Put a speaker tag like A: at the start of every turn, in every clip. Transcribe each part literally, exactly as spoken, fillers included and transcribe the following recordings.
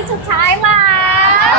A: สุดท้ายแล้ว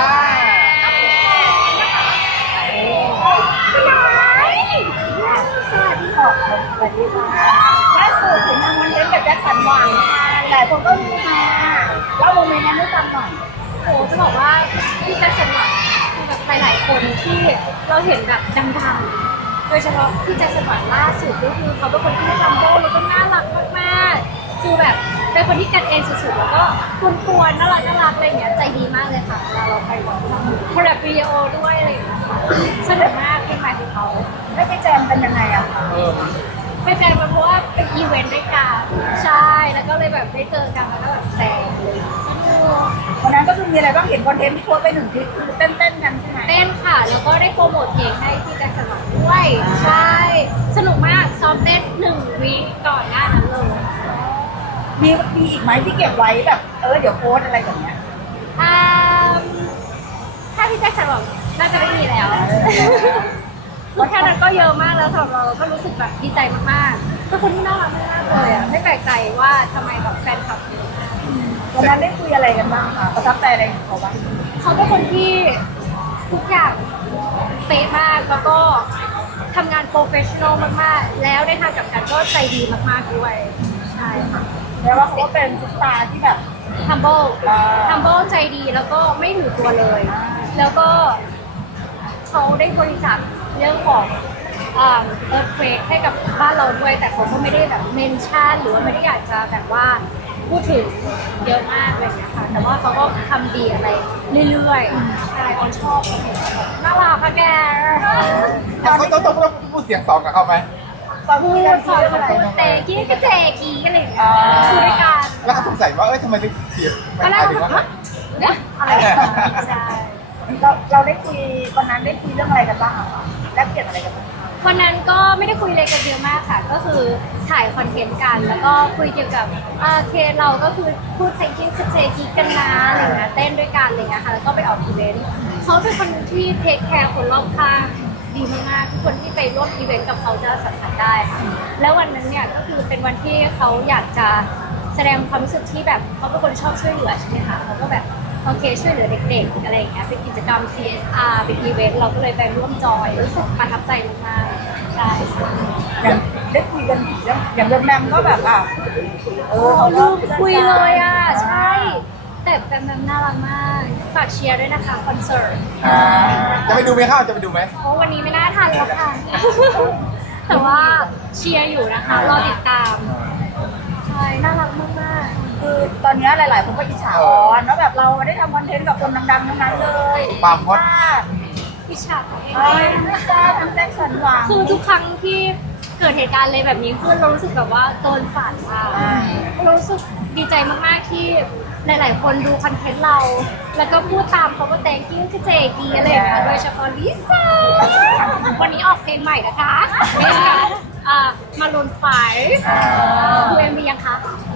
A: พี่น้อยสวัสดีค่ะสวัสดีค่ะล่าสุดถึงทำคอนเทนต์กับแจ็คสันหวังหลายคนก็รู้มาเล่าโมเมนต์นั้นให้ฟังหน่อยโอ้จะบอกว่าพี่แจ็คสันหวังคือแบบหลายๆคนที่เราเห็นแบบดังๆโดยเฉพาะพี่แจ็คสันหวังล่าสุดก็คือเขาเป็นคนที่รัมโบ้แล้วก็น่ารักมากๆคือแบบเป็นคนที่กันเองสุดๆแล้วก็กวนๆน่ารักน่ารักอะไรอย่างเงี้ยใจดีมากเลยค่ะเวลาเราไปแบบทำคอลแลบวิดีโอด้วยอะไรอย่างเงี้ยค่ะสนุกมากเพลงใหม่ของเขาได้ไปแจมกันยังไงอะคะไปแจมกันเพราะว่าเป็นอีเวนต์ด้วยกันใช่แล้วก็เลยแบบได้เจอกันแล้วก็แบบแซงเลยสนุกวันนั้นก็คือมีอะไรบ้างเห็นคอนเทนต์ที่โพสต์ไปหนึ่งคลิปคือเต้นๆกันใช่ไหมเต้นค่ะแล้วก็ได้โปรโมทเพลงให้พี่แจ็คสันหวังด้วยใช่สนุกมากซ้อมเต้นหนึ่งวีคก่อนหน้านั้นเลยมีมีอีกไหมที่เก็บไว้แบบเออเดี๋ยวโพสอะไรแบบเนี้ยอ่าถ้าพี่แจ็คสันหวังน่าจะไม่มีแล้วเพราะแค่นั้นก็เยอะมากแล้วสำหรับเราก็รู้สึกแบบดีใจมากๆเป็นคนที่น่ารักมากเลยอ่ะไม่แปลกใจว่าทำไมแบบแฟนคลับเยอะมากวันนั้นได้คุยอะไรกันบ้างคะประทับใจอะไรของเขาบ้างเขาเป็นคนที่ทุกอย่างเป๊ะมากแล้วก็ทำงานโปรเฟชชั่นอลมากๆแล้วในทางกลับกันก็ใจดีมากๆด้วยใช่ค่ะแล้วว่าเขาก็เป็นซุปตาร์ที่แบบ humble humble ใจดีแล้วก็ไม่ถือตัวเลยแล้วก็เขาได้บริจาคเรื่องของเอิร์ธเควคให้กับบ้านเราด้วยแต่เขาก็ไม่ได้แบบเมนชั่นหรือว่าไม่ได้อยากจะแบบว่าพูดถึงเยอะมากเลยนะคะแต่ว่าเขาก็ทำดีอะไรเรื่อยๆใช่ออนชอบน่ารักค่ะแก
B: เขาต้องต้องต้องพูดเสียงสองกับเขาไหม
A: ตอนพูดสอนอะไรเตะกี้ก็เตะกี้อะไรอย่างเงี้ยคุยกัน
B: แล้วเขาสงสัยว่าเอ้ยทำไมถึงเสียง
A: ตอนแรกเขาแบบเนี่ยอะไรใช่เราเราได้คุยวันนั้นได้คุยเรื่องอะไรกันบ้างคะแลกเปลี่ยนอะไรกันบ้างวันนั้นก็ไม่ได้คุยอะไรกันเยอะมากค่ะก็คือถ่ายคอนเทนต์กันแล้วก็คุยเกี่ยวกับอ่าเคเราก็คือพูดเพลงที่เซกิกันนะอะไรเงี้ยเต้นด้วยกันอะไรเงี้ยค่ะแล้วก็ไปออกอีเวนต์เขาเป็นคนที่เทคแคร์คนรอบข้างดีมากๆทุกคนที่ไปร่วมอีเวนต์กับเขาจะสัมผัสได้ค่ะแล้ววันนั้นเนี่ยก็คือเป็นวันที่เขาอยากจะแสดงความรู้สึกที่แบบเขาเป็นคนชอบช่วยเหลือใช่ไหมคะเขาก็แบบโอเคช่วยเหลือเด็กๆอะไรอย่างเงี้ยเป็นกิจกรรม ซี เอส อาร์ เป็นอีเวนต์เราก็เลยไปร่วมจอยรู้สึกประทับใจมากๆใช่อย่างได้คุยกันอย่างอย่างเดิมแมมก็แบบอ่ะเออเขาลืมคุยเลยอ่ะใช่แต่แบมแบมน่ารักมากฝากเชียร์ด้วยนะคะคอนเสิร์ต
B: จะไปดูไหมครับจะไปดูไหม
A: โอ้วันนี้ไม่น่าทันแล้วค่ะแต่ว่าเชียร์อยู่นะคะรอติดตามใช่น่ารักมากๆคือตอนนี้หลายๆคนก็อิจฉาออนว่าแบบเราได้ทำคอนเทนต์กับคนดังๆทั้งนั้นเลย
B: ความฮอต
A: อิจฉาของเองไม่ทราบทั้งแจ็คสันหวังคือทุกครั้งที่เกิดเหตุการณ์อะไรแบบนี้ขึ้นเรารู้สึกแบบว่าโดนฝันอ่ะเรารู้สึกดีใจมากๆที่หลายๆคนดูคอนเทนต์เราแล้วก็พูดตามเขาก็แตงกิ้งคือเจกีอะไรอย่างเงี้ยโดยเฉพาะลิซ่าวันนี้ออกเพลงใหม่นะคะเพลงอ่ามาลูนไฟดูเอ็มวียังคะ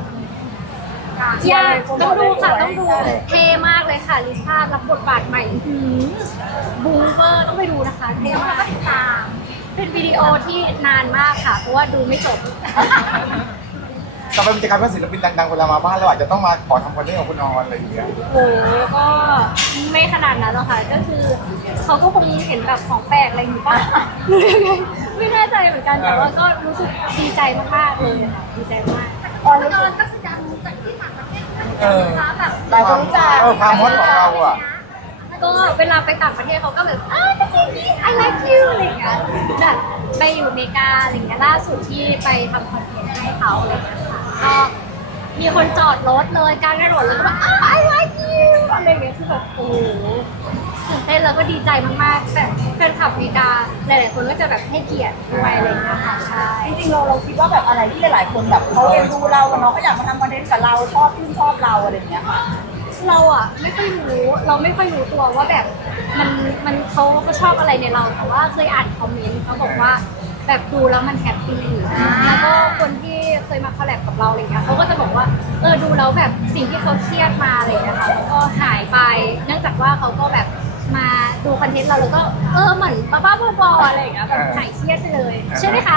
A: ยังต้องดูค่ะต้องดูเท่มากเลยค่ะลิซ่ารับบทบาทใหม่บูเวอร์ต้องไปดูนะคะเท่มากตามเป็นวิดีโอที่นานมากค่ะเพราะว่าดูไม่จบ
B: ต่อไปมันจะกลายเป็นศิลปินดังๆเวลามาบ้านเราอาจจะต้องมาขอทำคอนเทนต์ของคุณออนอะไรอย่างเงี้ย
A: โอ้ก็ไม่ขนาดนั้นหรอกค่ะก็คือเขาก็คงเห็นแบบของแปลกอะไรอย่างงี้ป่ะไม่แน่ใจเหมือนกันแต่ว่าก็รู้สึกดีใจมากๆเลยค่ะดีใจมากออนก็คือดังจากที่ต่างประเทศนะคะแบบหลายคนรู้จัก
B: เออความฮอตของเราอ่ะ
A: ก็เวลาไปต่างประเทศเขาก็แบบอ้าวเจนี่ I like you อะไรอย่างเงี้ยแบบไปอยู่อเมริกาอะไรอย่างเงี้ยล่าสุดที่ไปทำคอนเทนต์ให้เขาอะไรอย่างเงี้ยค่ะก็มีคนจอดรถเลยกลางถนนแล้วก็แบบอ้าว I like you อะไรอย่างเงี้ยคือแบบโอ้ตื่นเต้นแล้วก็ดีใจมากๆแบบแฟนคลับอเมริกาหลายๆคนก็จะแบบให้เกียรติด้วยอะไรอย่างเงี้ยค่ะใช่จริงๆเราเราคิดว่าแบบอะไรที่หลายๆคนแบบเขาเอ็นดูเราเนาะเขาอยากมาทำคอนเทนต์กับเราชอบชื่นชอบเราอะไรอย่างเงี้ยค่ะเราอะไม่ค่อยรู้เราไม่ค่อยรู้ตัวว่าแบบมันมันเขาเขาชอบอะไรในเราแต่ว่าเคยอ่านคอมเมนต์เขาบอกว่าแบบดูแล้วมันแฮปปี้แล้วก็คนที่เคยมาคอลแลบกับเราอะไรเงี้ยเขาก็จะบอกว่าเออดูแล้วแบบสิ่งที่เขาเครียดมาอะไรเงี้ยค่ะมันก็หายไปเนื่องจากว่าเขาก็แบบมาดูคอนเทนต์เราแล้วก็เออเหมือนบ้าๆบอๆอะไรอย่างเงี้ยแบบหายเครียดไปเลยใช่ไหมคะ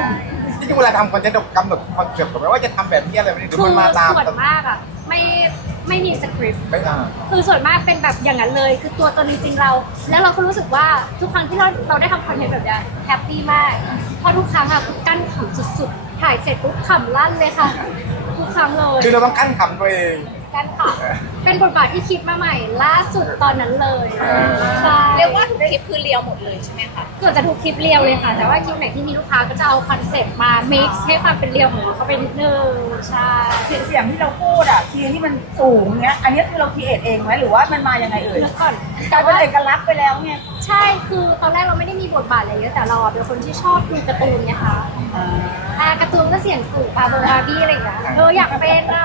B: ที่เวลาทำคอนเทนต์กำหนดคอนเซ็ปต์กันไหมว่าจะทำแบบนี้อะไรแบบนี้หรือมันมาตาม
A: ส่วนมากอะไม่
C: ไม่มีสคริปต์
B: ไม่อ่า
C: คือส่วนมากเป็นแบบอย่างนั้นเลย คือตัวตนจริงๆเรา แล้วเราก็รู้สึกว่าทุกครั้งที่เราเราได้ทำคอนเทนต์แบบนี้แฮปปี้มากเพราะทุกครั้งอะคือกั้นขำสุดๆถ่ายเสร็จปุ๊บขำลั่นเลยค่ะทุกครั้งเลย
B: คือเราต้องกั้นขำตัวเอง
C: กั้นขำเป็นบทบาทที่คิดมาใหม่ล่าสุดตอนนั้นเลยใช่
A: เรียกว่าทุกคลิปคือเรียวหมดเลยใช่ไหมคะ
C: เกือบจะทุกคลิปเรียวเลยค่ะ แต่ว่าคลิปไหนที่มีลูกค้าก็จะเอาคอนเซ็ปต์มา mix ให้ความเป็นเรียวของเราเข้าไปนิดนึงใช่
D: เสียงเสียงที่เราพูดอ่ะคีย์ที่มันสูงเงี้ย อันนี้คือเราคีเอทเองไหมหรือว่ามันมายังไงเอ่ย
C: แล้วก่อน
D: กลายเป็นเอกลักษณ์ไปแล้วไง
C: ใช่ คือตอนแรกเราไม่ได้มีบทบาทอะไรเยอะแต่เราอะเป็นคนที่ชอบดูการ์ตูนไงคะอ่าการ์ตูนก็เสียงสูงบาร์บาร์บี้อะไรอย่างเงี้ยเอออยากเป็นอ่ะ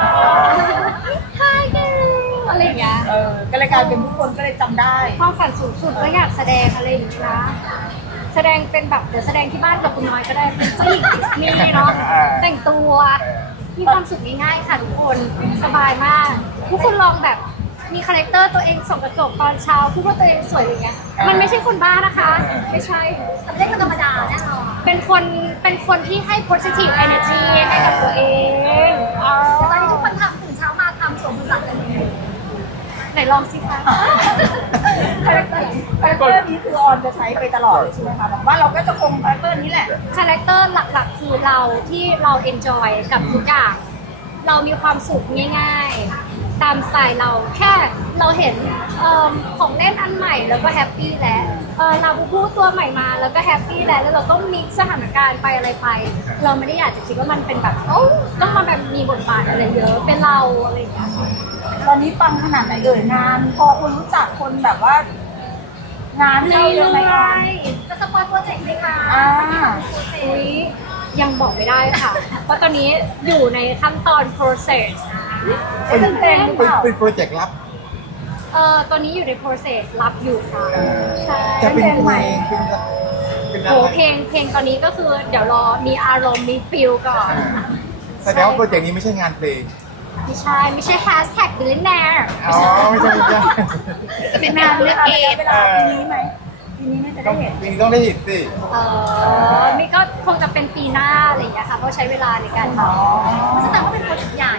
C: Hi girl อะไรอย่างเงี้ย
D: เออ ก็เลยกลายเป็นทุกคนก็เลยจำได้
C: ความฝันสูงสุดก็อยากแสดงอะไรอย่างนี้นะ แสดงเป็นแบบเดี๋ยวแสดงที่บ้านกับคุณน้อยก็ได้เป็นเจ้าหญิงดิสนีย์เนาะแต่งตัวมีความสุขง่ายๆค่ะทุกคนสบายมาก ทุกคนลองแบบมีคาแรคเตอร์ตัวเองส่องกระจกตอนเช้าพูดว่าตัวเองสวยอะไรเงี้ยมันไม่ใช่คนบ้านะคะ ไม่ใช่มันไม่ใช่คนธรรมดาแน่นอนเป็นคนเป็นคนที่ให้ positive energy ให้กับตัวเองอ๋อตอนนี้ทุกคนทำตื่นเช้ามาทำสวมบทบาทกันเลยไหนลองสิคะ
D: คาแรคเตอร์คาแรคเตอร์นี้คือออนจะใช้ไปตลอดเลยใช่ไหมคะแบบว่าเราก็จะคงคาแรคเตอร์นี้แหละ
C: คาแรคเตอร์หลักๆ คือเราที่เราเอนจอยกับทุกอย่าง เรามีความสุขง่ายๆ ตามสไตล์เราแค่เราเห็นเอิ่มของเล่นอันใหม่แล้วก็แฮปปี้แล้วเออเราพูดตัวใหม่มาแล้วก็แฮปปี้แล้วแล้วเราก็มิกซ์สถานการณ์ไปอะไรไป เราไม่ได้อยากจะคิดว่ามันเป็นแบบโอ้ต้องมาแบบมีบทบาทอะไรเยอะเป็นเราอะไรอย่างเงี้ย
D: ตอนนี้ปังขนาดไหนเอ่ยงาน พอคนรู้จักคนแบบว่า งานเข้าเยอะไหมคะ
C: จะสปอยโปรเจกต์ไหมคะ
D: อ่า
C: อุ๊ยยังบอกไม่ได้ค่ะ เพราะตอนนี้อยู่ในขั้นตอน process
D: เป็นเพลงหรือเป
B: เป็น
D: ล่า
B: เป็นโปรเจกต์ลับ
C: เอ่อตอนนี้อยู่ใน process รับอยู่ค่ะ ใช่
B: จะเป็นเพลงเป็นเป็นอะ
C: โห
B: ไร
C: เพลงเพลงตอนนี้ก็คือเดี๋ยวรอมีอารมณ์มีฟิลก่อน
B: อ่าแสดงว่าโปรเจกต์นี้ไม่ใช่งานเพลง
C: ไม่ใช่ ไม่ใช่ hashtag billionaire
B: อ๋อไม่ใช่ไม่ใช่
A: จะเป็นงานเล่นเกม
D: เวลาปีนี้ไหมปีนี้น่าจะ
B: ต้
D: ได้
B: อง
D: เห็น
B: ปีนี้ต้องได้เห็นสิ
C: เออนี่ก็คงจะเป็นปีหน้าอะไรอย่างเงี้ยค่ะเพราะใช้เวลาในการทำแสดงว่าเป็นโปรเจกต์ใหญ่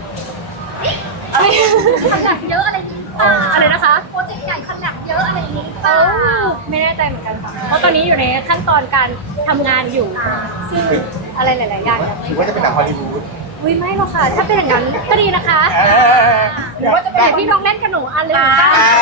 C: ขนาดเยอะอะไรนี้ป่าอะไรนะคะโปรเจกต์ใหญ่ขนาดเยอะอะไรนี้ป่าไม่แน่ใจเหมือนกันค่ะเพราะตอนนี้อยู่ในขั้นตอนการทำงานอยู่ซึ่งอะไรหลาย ๆ อย่างยัง
B: ถือว่าจะเป็นหนังฮอลลีวูด
C: อุ้ยไม่หรอกค่ะ ถ้าเป็นอย่างนั้นก็ดีนะคะ
B: เออ
D: หรือว่าจะเป็น
C: แต่พี่น้องเล่นกับหนูอันเลยเหมือนกัน
B: อ่า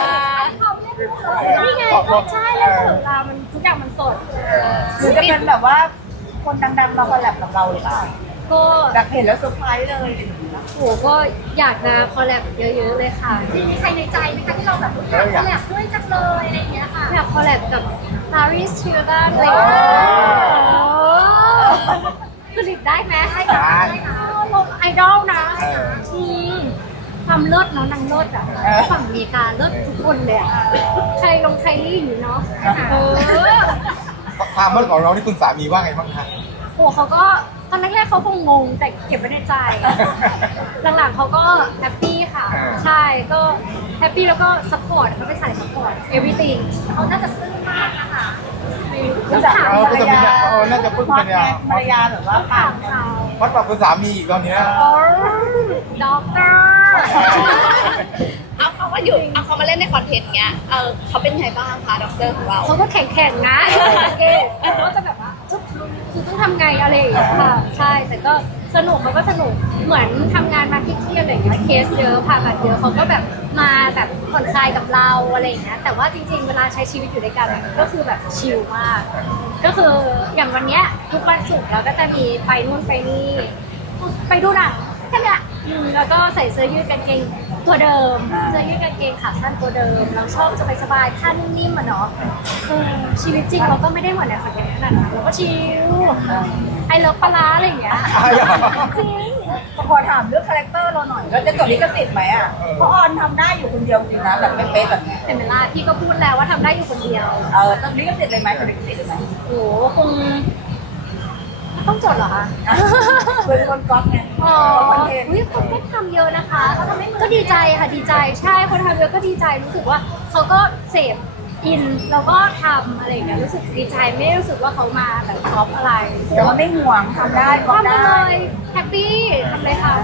C: นี่ไงก็ใช่เล่นกับเรามันทุกอย่างมันสด
D: หรือจะเป็นแบบว่าคนดังๆมาคอลแลบกับเราหรือเปล่า
C: ก็
D: แบบเห็นแล้วเซอร์ไพรส์เลยอะไรอย่างเงี้ย
C: โหก็อยากจะคอลแลบเยอะๆเลยค่ะมีใครในใจไหมคะที่เราแบบอยากคอลแลบด้วยจังเลยอะไรอย่างเงี้ยค่ะอยากคอลแลบกับ Paris Hilton อะไรอย่างเงี้ยผลิตได้ไหมให้กับได้นะลงไอดอลนะอืมความเลิศเนาะนางเลิศอ่ะฝั่งอเมริกาเลิศทุกคนเลยอ่ะใครลงไคลี่อยู่เนาะเออ
B: ความเมื่อของเราที่คุณสามีว่าไงบ้างคะ
C: โอ้เขาก็ตอนแรกๆเขาคงงงแต่เก็บไว้ในใจ หลังๆเขาก็แฮปปี้ค่ะ ใช่ก็แฮปปี้แล้วก็ซัพพอร์ตเขาไปใส่ซัพพอร์ต everything เขาน่าจะปลื้มมากนะคะต้
D: รู้
C: อง
D: จัก
C: ถาม
B: เออ
D: ภรรยา
B: เออน่าจะพึ่งภรรยา
D: ภรรยาแบบว่า
C: ต้อง
D: ปา
C: ถาก มเขา
B: วัดปรับคุณสามีอีกตอนเนี้ย
C: โอ้ด็อกเตอร์
A: เอาเขามาอยู่เอาเขามาเล่นในคอนเทนต์เงี้ย เออเขาเป็นไงบ้างคะด็อกเตอร์ของเรา
C: เขาก็แข็งๆนะเกสเขาก็จะแบบว่าจุ๊บคือต้องทำไงอะไรอย่างเงี้ยค่ะ ใช่ แต่ก็สนุกเขาก็สนุก เหมือนทำงานมาเครียดๆอะไรอย่างเงี้ย เคสเยอะผ่าตัดเยอะเขาก็แบบมาแบบผ่อนคลายกับเราอะไรอย่างเงี้ย แต่ว่าจริงๆ เวลาใช้ชีวิตอยู่ด้วยกันอะก็คือแบบชิลมาก ก็คืออย่างวันเนี้ยทุกวันศุกร์เราก็จะมีไปนู่นไปนี่ ไปดูหนังแค่เนี้ยอืมแล้วก็ใส่เสื้อยืดกางเกงตัวเดิม เสื้อยืดกางเกงขาสั้นตัวเดิม เราชอบสบายๆผ้านิ่มๆอ่ะเนาะเออชีวิตจริงเราก็ไม่ได้เหมือนในคอนเทนต์ขนาดนั้นเราก็ชิลไอเลิฟปลาร้าอะไรอย่างเงี้ย
B: อ่าอย่า
C: จริง
D: พอถามเรื่องคาแรคเตอร์เราหน่อยเราจะจดลิขสิทธิ์ไหมอ่ะเพราะออนทำได้อยู่คนเดียวจริงนะแบบเป๊ะๆแบบเนี้ย
C: เป็นเวลาพี่ก็พูดแล้วว่าทำได้อยู่คนเดียว
D: เออต้องลิขสิทธิ์เลยไหมจดลิขสิทธิ์เลยไหม
C: โอ้โหคงต้องจดเหรอคะ
D: เป็นคนก๊อปไง
C: อ๋อ
D: คอนเทนต์
C: อุ๊ยคนก็ทำเยอะนะคะ ก็ดีใจค่ะดีใจ ใช่ คนทำเยอะก็ดีใจ รู้สึกว่าเขาก็เสพอินแล้วก็ทำอะไรอย่างเงี้ย รู้สึกดีใจ ไม่ได้รู้สึกว่าเขามาแบบท็อปอะไร
D: แต่ว่าไม่ห่วงทำได้ก๊อป
C: ทำไป
D: ได้
C: เลยแฮปปี้ทำเลยค่ะ
D: อ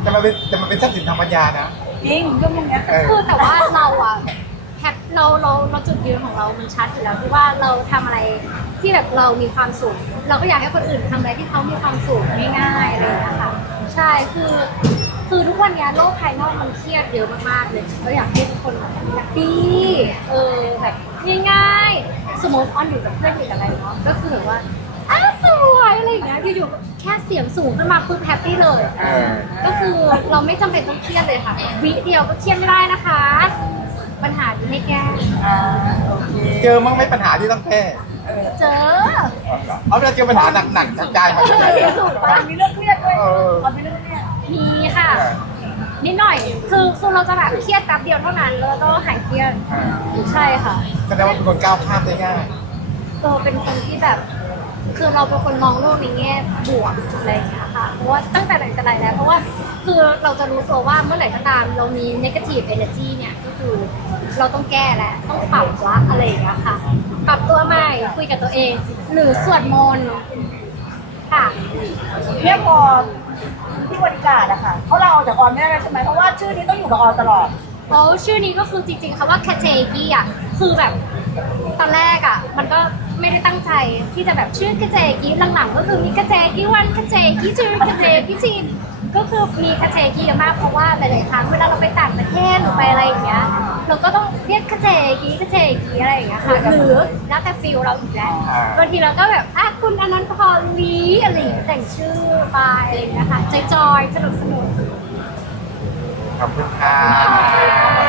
B: จะมาเป็นจะมาเป็นทรัพย์สินทางปัญญานะ
D: จริงเรื่องพวกเนี้ย
B: เออ
C: คือแต่ว่าเราอะแฮปเราเราเราจุดยืนของเรามันชัดอยู่แล้วที่ว่าเราทำอะไรที่แบบเรามีความสุขเราก็อยากให้คนอื่นทำอะไรที่เขามีความสุขง่ายๆอะไรอย่างเงี้ยค่ะใช่คือคือทุกวันเนี้ยโลกภายนอกมันเครียดเยอะมากๆเลยเราอยากให้ทุกคนแบบแฮปปี้เออแบบง่ายๆสมมติออนอยู่กับเพื่อนอยู่กับอะไรเนาะก็คือแบบว่าอ้าวสวยอะไรอย่างเงี้ยอยู่ๆแค่เสียงสูงขึ้นมาปุ๊บแฮปปี้เลย
B: เออ
C: ก็คือเราไม่จำเป็นต้องเครียดเลยค่ะวิเดียวก็เครียดไม่ได้นะคะ ปัญหาที่ไม่แก้
D: อ่าโอเค
B: เจอมั้งไหมปัญหาที่ต้องแก้
C: เจอ
B: เอาเราเจอปัญหาหนักๆจากใจมาจากไหน
D: มันมีเรื่องเครียดด้วย
B: เออ
D: มันมีเรื่องเครียด
C: มีค่ะ นิดหน่อยคือคือเราจะแบบเครียดแป๊บเดียวเท่านั้นแล้วก็หายเครียดใช่ค่ะ
B: แสดงว่าเป็นคนก้าวข้ามได้ง่าย
C: เราเป็นคนที่แบบ คือเราเป็นคนมองโลกในแง่บวกอะไรอย่างเงี้ยค่ะเพราะว่าตั้งแต่ไหนแต่ไรแล้วเพราะว่าคือเราจะรู้ตัวว่าเมื่อไหร่ก็ตามเรามี negative energy เนี่ยก็คือเราต้องแก้แหละต้องปรับละอะไรอย่างเงี้ยค่ะ ปรับตัวใหม่คุยกับตัวเอง หรือสวดมนต์ค่ะ
D: เนี่ยพอที่บริการอะค่ะเขาเราออกจากออนไม่ได้เลยใช่ไหมเพราะว่าชื่อนี้ต้องอยู่กับออนตลอด
C: แล้วชื่อนี้ก็คือจริงๆคำว่าคาเจกี้อ่ะคือแบบตอนแรกอ่ะมันก็ไม่ได้ตั้งใจที่จะแบบชื่อคาเจกี้หลังๆก็คือมีคาเจกี้วันคาเจกี้จูคาเจกี้จีนก็คือมีคาเจกี้เยอะมากเพราะว่าหลายๆครั้งเวลาเราไปต่างประเทศหรือไปอะไรอย่างเงี้ยเราก็ต้องเรียกคาเจกี้คาเจกี้อะไรอย่างเงี้ยค่ะหรือแล้วแต่ฟิลเราอีกแล้วบางทีเราก็แบบอ่ะคุณอนันต์พรลีอะไรอย่างเงี้ยแต่งชื่อไปอะไรอย่างเงี้ยค่ะจอยๆสนุกสนุก
B: ขอบคุณค่ะ